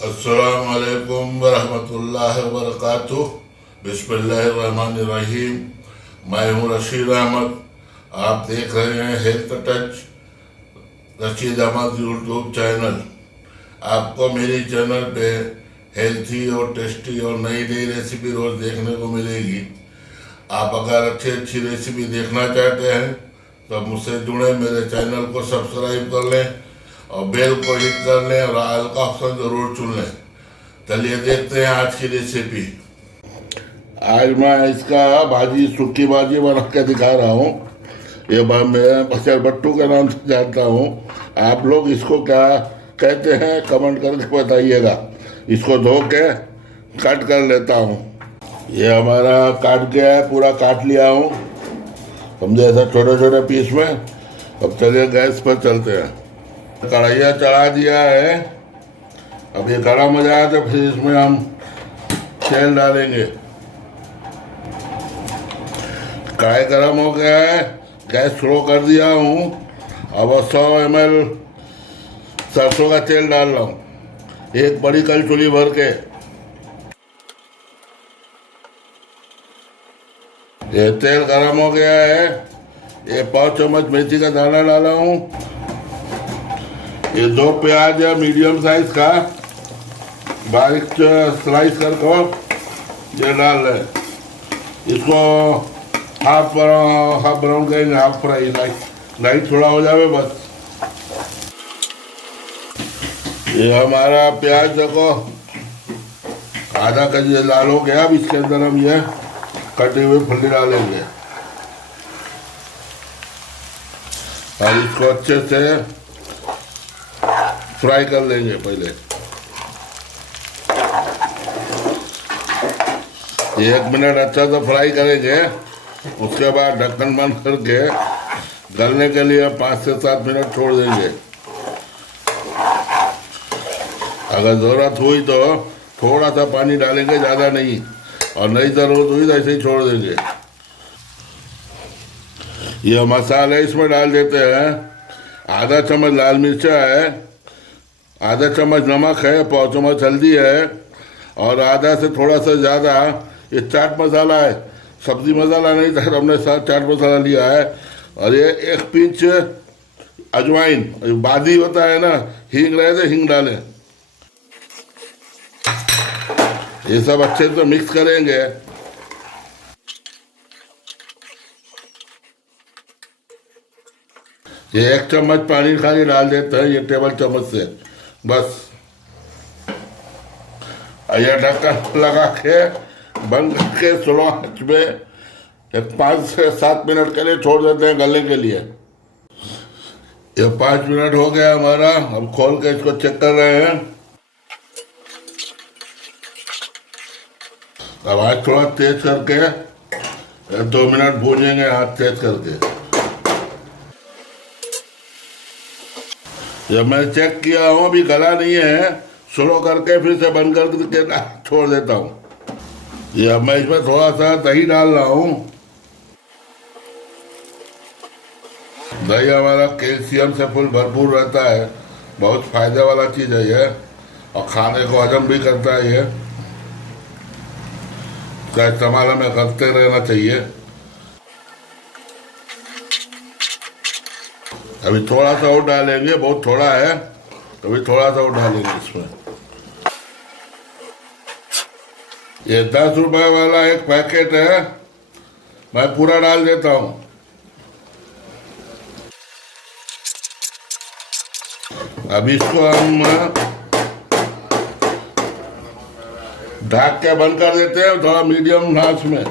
अस्सलामुअलैकुम वरहमतुल्लाहि वबरकातुह। बिस्मिल्लाहिर्रहमानिर्रहीम। मैं हूँ रशीद अहमद। आप देख रहे हैं health touch Rashid Ahmed YouTube channel. आपको मेरे चैनल पे हेल्थी और टेस्टी और नई नई रेसिपी रोज़ देखने को मिलेगी। आप अगर अच्छी अच्छी रेसिपी देखना चाहते हैं तो मुझसे जुड़े, मेरे चैनल को सब्सक्राइब कर लें और बेल को हिट कर लें और ऑल का ऑप्शन ज़रूर चुन लें। चलिए देखते हैं आज की रेसिपी। आज मैं इसका भाजी, सूखी भाजी बना के दिखा रहा हूँ। ये मैं बसर बट्टू के नाम से जानता हूँ। आप लोग इसको क्या कहते हैं कमेंट करके बताइएगा। इसको धो के कट कर लेता हूँ। ये हमारा काट गया है, पूरा काट लिया हूँ समझे, ऐसा छोटे छोटे पीस में। अब चलिए गैस पर चलते हैं। कढ़ाइया चढ़ा दिया है। अब ये गरम हो जाए तो फिर इसमें हम तेल डालेंगे। कढ़ाई गरम हो गया है, गैस स्लो कर दिया हूँ। अब 100 ml सरसों का तेल डाल रहा हूँ, एक बड़ी कलछुली भर के। ये तेल गरम हो गया है। ये 5 चम्मच मेथी का दाना डाला हूँ। ये 2 प्याज है मीडियम साइज का, बारीक स्लाइस करके ये डाल रहे। इसको हाफ ब्राउन करेंगे, हाफ फ्राई, लाइट थोड़ा हो जाए बस। ये हमारा प्याज देखो आधा कजी लाल हो गया। अब इसके अंदर हम ये कटी हुई फली डालेंगे और इसको अच्छे से फ्राई कर लेंगे। पहले 1 मिनट अच्छा से फ्राई करेंगे। उसके बाद ढक्कन बंद करके गलने के लिए 5 से 7 मिनट छोड़ देंगे। अगर ज़रूरत हुई तो थोड़ा सा पानी डालेंगे, ज़्यादा नहीं, और नहीं ज़रूरत हुई तो ऐसे ही छोड़ देंगे। ये मसाले इसमें डाल देते हैं। आधा चम्मच लाल मिर्चा है, आधा चम्मच नमक है, 1 चम्मच हल्दी है, और आधा से थोड़ा सा ज़्यादा ये चाट मसाला है। सब्जी मसाला नहीं था, हमने साथ चाट मसाला लिया है। और ये 1 पिंच अजवाइन, बादी होता है ना, हींग रहे थे, हींग डालें। ये सब अच्छे से मिक्स करेंगे। ये 1 चम्मच पानी खाली डाल देते हैं, ये टेबल चम्मच से बस। ये ढक्कन लगा के बंद करके स्लो आंच में 5 से 7 मिनट के लिए छोड़ देते हैं गलने के लिए। ये 5 मिनट हो गया हमारा। अब खोल के इसको चेक कर रहे हैं। अब आज थोड़ा तेज करके 2 मिनट भूनेंगे, हाथ तेज करके। जब मैं चेक किया हूँ अभी गला नहीं है, स्लो करके फिर से बंद करके छोड़ देता हूँ। ये अब मैं इसमें थोड़ा सा दही डाल रहा हूँ। दही हमारा कैल्शियम से फुल भरपूर रहता है, बहुत फायदे वाला चीज़ है ये, और खाने को हजम भी करता है। ये इसका इस्तेमाल हमें करते रहना चाहिए। अभी थोड़ा सा और डालेंगे, बहुत थोड़ा है, अभी थोड़ा सा और डालेंगे इसमें। ये 10 रुपए वाला एक पैकेट है, मैं पूरा डाल देता हूँ। अब इसको हम ढक के बंद कर देते हैं, थोड़ा मीडियम आंच में।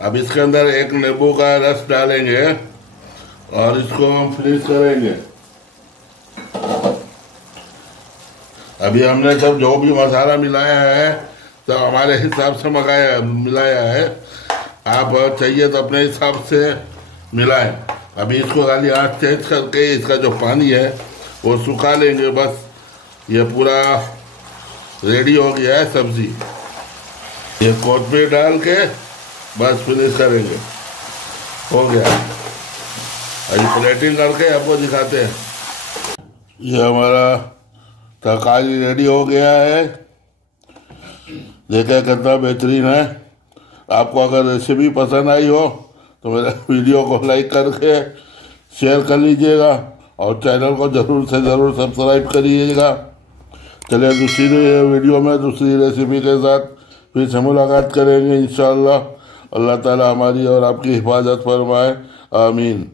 अब इसके अंदर 1 नींबू का रस डालेंगे और इसको हम फ्रीज करेंगे। अभी हमने सब जो भी मसाला मिलाया है तो हमारे हिसाब से मिलाया है। आप चाहिए तो अपने हिसाब से मिलाएं। अभी इसको खाली आँच तेज करके इसका जो पानी है वो सुखा लेंगे बस। ये पूरा रेडी हो गया है सब्जी। ये कोथिंबीर डाल के बस फिनिश करेंगे, हो गया। अभी प्लेटिंग करके आपको दिखाते हैं। ये हमारा तरकारी रेडी हो गया है। देखा कितना बेहतरीन है। आपको अगर रेसिपी पसंद आई हो तो मेरे वीडियो को लाइक करके शेयर कर लीजिएगा और चैनल को ज़रूर से ज़रूर सब्सक्राइब करिएगा। चलिए दूसरी वीडियो में दूसरी रेसिपी के साथ फिर से मुलाकात करेंगे इंशाअल्लाह। अल्लाह ताला हमारी और आपकी हिफाजत फरमाए। आमीन।